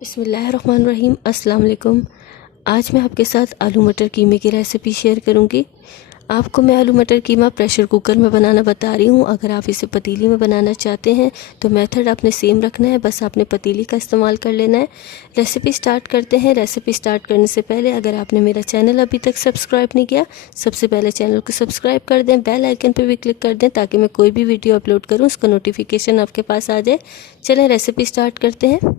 बिस्मिल्लाहिर्रहमानिर्रहीम। अस्सलाम वालेकुम। आज मैं आपके साथ आलू मटर कीमे की रेसिपी शेयर करूंगी। आपको मैं आलू मटर कीमा प्रेशर कुकर में बनाना बता रही हूं। अगर आप इसे पतीली में बनाना चाहते हैं तो मेथड आपने सेम रखना है, बस आपने पतीली का इस्तेमाल कर लेना है। रेसिपी स्टार्ट करते हैं। रेसिपी स्टार्ट करने से पहले अगर आपने मेरा चैनल अभी तक सब्सक्राइब नहीं किया, सबसे पहले चैनल को सब्सक्राइब कर दें, बेल आइकन पर भी क्लिक कर दें ताकि मैं कोई भी वीडियो अपलोड करूँ उसका नोटिफिकेशन आपके पास आ जाए। चलें रेसिपी स्टार्ट करते हैं।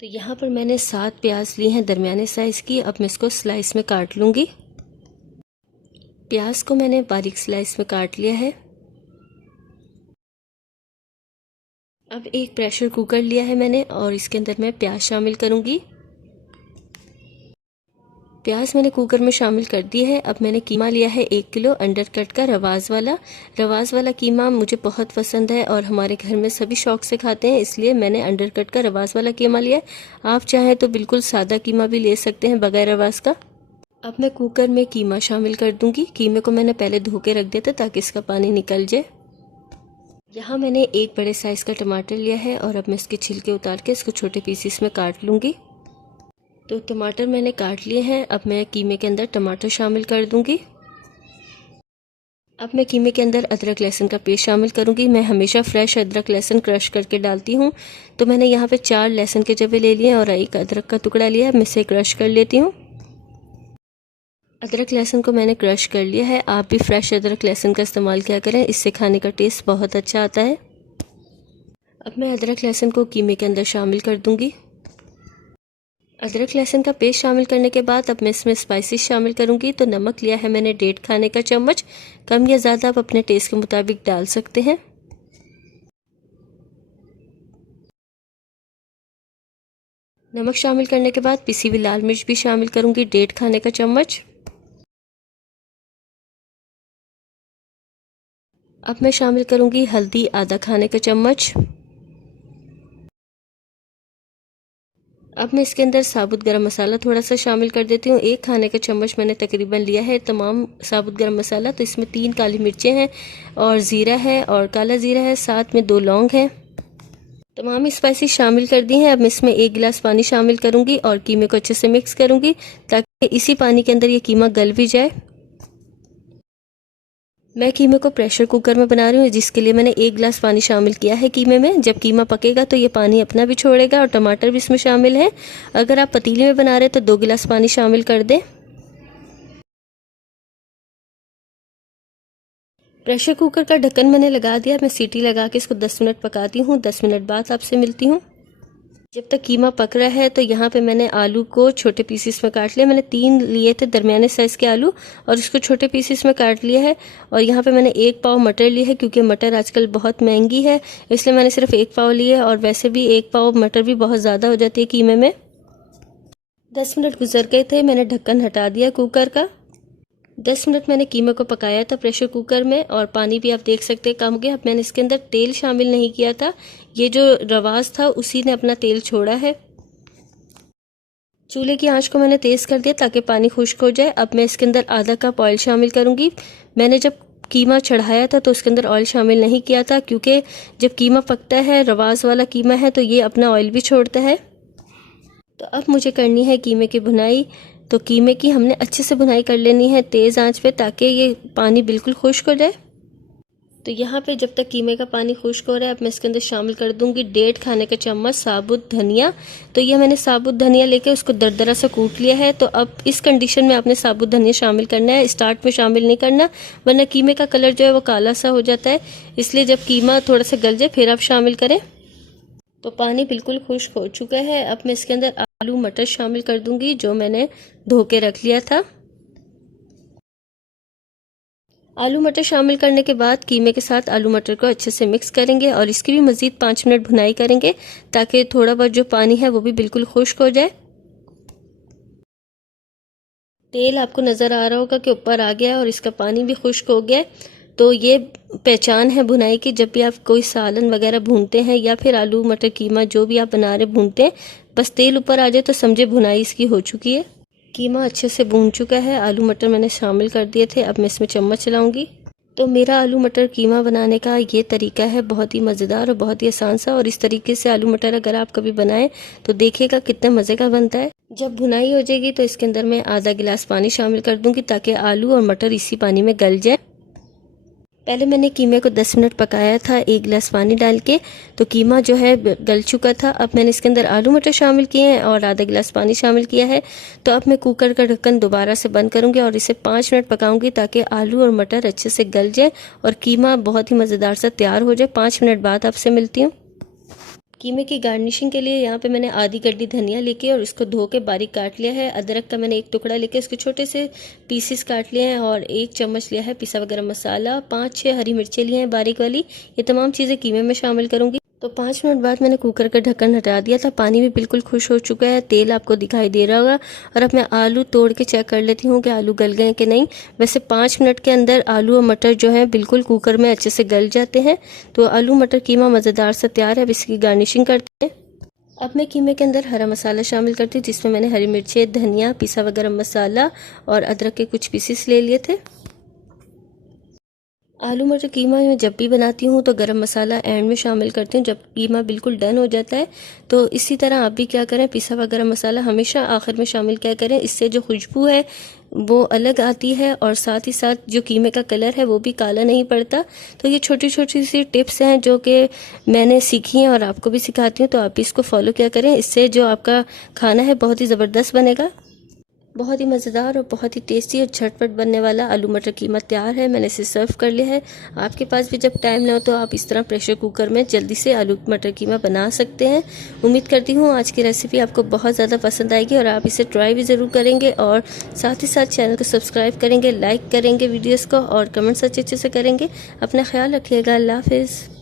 तो यहाँ पर मैंने 7 प्याज ली हैं दरमियाने साइज़ की। अब मैं इसको स्लाइस में काट लूँगी। प्याज को मैंने बारीक स्लाइस में काट लिया है। अब एक प्रेशर कुकर लिया है मैंने और इसके अंदर मैं प्याज शामिल करूँगी। प्याज मैंने कुकर में शामिल कर दी है। अब मैंने कीमा लिया है 1 किलो अंडर कट का रवाज़ वाला कीमा मुझे बहुत पसंद है और हमारे घर में सभी शौक से खाते हैं, इसलिए मैंने अंडर कट का रवाज़ वाला कीमा लिया है। आप चाहें तो बिल्कुल सादा कीमा भी ले सकते हैं बगैर रवाज़ का। अब मैं कुकर में कीमा शामिल कर दूंगी। कीमे को मैंने पहले धो के रख दिया था ताकि इसका पानी निकल जाए। यहाँ मैंने एक बड़े साइज़ का टमाटर लिया है और अब मैं इसके छिलके उतार के इसको छोटे पीसेस में काट लूँगी। तो टमाटर मैंने काट लिए हैं। अब मैं कीमे के अंदर टमाटर शामिल कर दूंगी। अब मैं कीमे के अंदर अदरक लहसुन का पेस्ट शामिल करूंगी। मैं हमेशा फ्रेश अदरक लहसुन क्रश करके डालती हूं। तो मैंने यहाँ पे 4 लहसुन के जवे ले लिए और एक अदरक का टुकड़ा लिया है। मैं इसे क्रश कर लेती हूँ। अदरक लहसुन को मैंने क्रश कर लिया है। आप भी फ्रेश अदरक लहसुन का इस्तेमाल किया करें, इससे खाने का टेस्ट बहुत अच्छा आता है। अब मैं अदरक लहसुन को कीमे के अंदर शामिल कर दूंगी। अदरक लहसुन का पेस्ट शामिल करने के बाद अब मैं इसमें स्पाइसेस शामिल करूंगी। तो नमक लिया है मैंने 1.5 खाने का चम्मच, कम या ज़्यादा आप अपने टेस्ट के मुताबिक डाल सकते हैं। नमक शामिल करने के बाद पिसी हुई लाल मिर्च भी शामिल करूंगी 1.5 खाने का चम्मच। अब मैं शामिल करूंगी हल्दी आधा खाने का चम्मच। अब मैं इसके अंदर साबुत गरम मसाला थोड़ा सा शामिल कर देती हूँ। 1 खाने का चम्मच मैंने तकरीबन लिया है तमाम साबुत गरम मसाला। तो इसमें 3 काली मिर्चें हैं और ज़ीरा है और काला ज़ीरा है, साथ में 2 लौंग हैं। तमाम स्पाइसी शामिल कर दी हैं। अब मैं इसमें 1 गिलास पानी शामिल करूँगी और कीमे को अच्छे से मिक्स करूँगी ताकि इसी पानी के अंदर ये कीमा गल भी जाए। मैं कीमे को प्रेशर कुकर में बना रही हूँ, जिसके लिए मैंने 1 गिलास पानी शामिल किया है कीमे में। जब कीमा पकेगा तो ये पानी अपना भी छोड़ेगा और टमाटर भी इसमें शामिल है। अगर आप पतीले में बना रहे हैं तो 2 गिलास पानी शामिल कर दें। प्रेशर कुकर का ढक्कन मैंने लगा दिया। मैं सीटी लगा के इसको 10 मिनट पकाती हूँ। 10 मिनट बाद आपसे मिलती हूँ। जब तक कीमा पक रहा है तो यहाँ पे मैंने आलू को छोटे पीसेस में काट लिया। मैंने 3 लिए थे दरमियाने साइज़ के आलू और इसको छोटे पीसेस में काट लिया है। और यहाँ पे मैंने 1 पाव मटर ली है, क्योंकि मटर आजकल बहुत महंगी है, इसलिए मैंने सिर्फ 1 पाव ली है। और वैसे भी 1 पाव मटर भी बहुत ज़्यादा हो जाती है कीमे में। 10 मिनट गुजर गए थे, मैंने ढक्कन हटा दिया कुकर का। 10 मिनट मैंने कीमे को पकाया था प्रेशर कुकर में और पानी भी आप देख सकते हैं कम हो गया। अब मैंने इसके अंदर तेल शामिल नहीं किया था, ये जो रवाज था उसी ने अपना तेल छोड़ा है। चूल्हे की आंच को मैंने तेज़ कर दिया ताकि पानी खुश्क हो जाए। अब मैं इसके अंदर आधा कप ऑयल शामिल करूंगी। मैंने जब कीमा चढ़ाया था तो उसके अंदर ऑयल शामिल नहीं किया था, क्योंकि जब कीमा पकता है, रवाज वाला कीमा है, तो ये अपना ऑयल भी छोड़ता है। तो अब मुझे करनी है कीमे की भुनाई। तो कीमे की हमने अच्छे से भुनाई कर लेनी है तेज़ आंच पे, ताकि ये पानी बिल्कुल खुश्क हो जाए। तो यहाँ पे जब तक कीमे का पानी खुश्क हो रहा है, अब मैं इसके अंदर शामिल कर दूंगी 1.5 खाने का चम्मच साबुत धनिया। तो ये मैंने साबुत धनिया लेके उसको दरदरा से कूट लिया है। तो अब इस कंडीशन में आपने साबुत धनिया शामिल करना है, स्टार्ट में शामिल नहीं करना, वरना कीमे का कलर जो है वो काला सा हो जाता है। इसलिए जब कीमा थोड़ा सा गल जाए फिर आप शामिल करें। तो पानी बिल्कुल खुश्क हो चुका है। अब मैं इसके अंदर आलू मटर शामिल कर दूंगी जो मैंने धो के रख लिया था। आलू मटर शामिल करने के बाद कीमे के साथ आलू मटर को अच्छे से मिक्स करेंगे और इसकी भी मज़ीद 5 मिनट भुनाई करेंगे ताकि थोड़ा बहुत जो पानी है वो भी बिल्कुल खुश्क हो जाए। तेल आपको नज़र आ रहा होगा कि ऊपर आ गया और इसका पानी भी खुश्क हो गया। तो ये पहचान है भुनाई की। जब भी आप कोई सालन वगैरह भूनते हैं या फिर आलू मटर कीमा जो भी आप बना रहे भूनते हैं, बस तेल ऊपर आ जाए तो समझे भुनाई इसकी हो चुकी है। कीमा अच्छे से भून चुका है। आलू मटर मैंने शामिल कर दिए थे। अब मैं इसमें चम्मच चलाऊंगी। तो मेरा आलू मटर कीमा बनाने का ये तरीका है बहुत ही मज़ेदार और बहुत ही आसान सा। और इस तरीके से आलू मटर अगर आप कभी बनाएं तो देखिएगा कितने मज़े का बनता है। जब भुनाई हो जाएगी तो इसके अंदर मैं आधा गिलास पानी शामिल कर दूंगी ताकि आलू और मटर इसी पानी में गल जाए। पहले मैंने कीमे को 10 मिनट पकाया था 1 गिलास पानी डाल के, तो कीमा जो है गल चुका था। अब मैंने इसके अंदर आलू मटर शामिल किए हैं और आधा गिलास पानी शामिल किया है। तो अब मैं कुकर का ढक्कन दोबारा से बंद करूंगी और इसे 5 मिनट पकाऊंगी ताकि आलू और मटर अच्छे से गल जाए और कीमा बहुत ही मज़ेदार सा तैयार हो जाए। 5 मिनट बाद आपसे मिलती हूँ। कीमे की गार्निशिंग के लिए यहाँ पे मैंने आधी गड्डी धनिया लेके और इसको धो के बारीक काट लिया है। अदरक का मैंने 1 टुकड़ा लेके इसके छोटे से पीसेस काट लिए हैं और 1 चम्मच लिया है पिसा हुआ गरम मसाला। 5-6 हरी मिर्चें लिए हैं बारीक वाली। ये तमाम चीज़ें कीमे में शामिल करूँगी। तो 5 मिनट बाद मैंने कुकर का ढक्कन हटा दिया था। पानी भी बिल्कुल खुश हो चुका है, तेल आपको दिखाई दे रहा होगा। और अब मैं आलू तोड़ के चेक कर लेती हूँ कि आलू गल गए कि नहीं। वैसे 5 मिनट के अंदर आलू और मटर जो है बिल्कुल कुकर में अच्छे से गल जाते हैं। तो आलू मटर कीमा मज़ेदार सा तैयार है। अब इसकी गार्निशिंग करते हैं। अब मैं कीमे के अंदर हरा मसाला शामिल करती हूँ, जिसमें मैंने हरी मिर्चें, धनिया, पिसा हुआ गरम मसाला और अदरक के कुछ पीसेस ले लिए थे। आलू मटर कीमा मैं जब भी बनाती हूँ तो गरम मसाला एंड में शामिल करती हूँ जब कीमा बिल्कुल डन हो जाता है। तो इसी तरह आप भी क्या करें, पिसा हुआ गरम मसाला हमेशा आखिर में शामिल क्या करें, इससे जो खुशबू है वो अलग आती है और साथ ही साथ जो कीमे का कलर है वो भी काला नहीं पड़ता। तो ये छोटी छोटी सी टिप्स हैं जो कि मैंने सीखी हैं और आपको भी सिखाती हूँ। तो आप इसको फॉलो क्या करें, इससे जो आपका खाना है बहुत ही ज़बरदस्त बनेगा। बहुत ही मज़ेदार और बहुत ही टेस्टी और झटपट बनने वाला आलू मटर कीमा तैयार है। मैंने इसे सर्व कर लिया है। आपके पास भी जब टाइम ना हो तो आप इस तरह प्रेशर कुकर में जल्दी से आलू मटर कीमा बना सकते हैं। उम्मीद करती हूँ आज की रेसिपी आपको बहुत ज़्यादा पसंद आएगी और आप इसे ट्राई भी ज़रूर करेंगे और साथ ही साथ चैनल को सब्सक्राइब करेंगे, लाइक करेंगे वीडियोज़ को और कमेंट्स अच्छे अच्छे से करेंगे। अपना ख्याल रखिएगा। अल्लाह हाफिज़।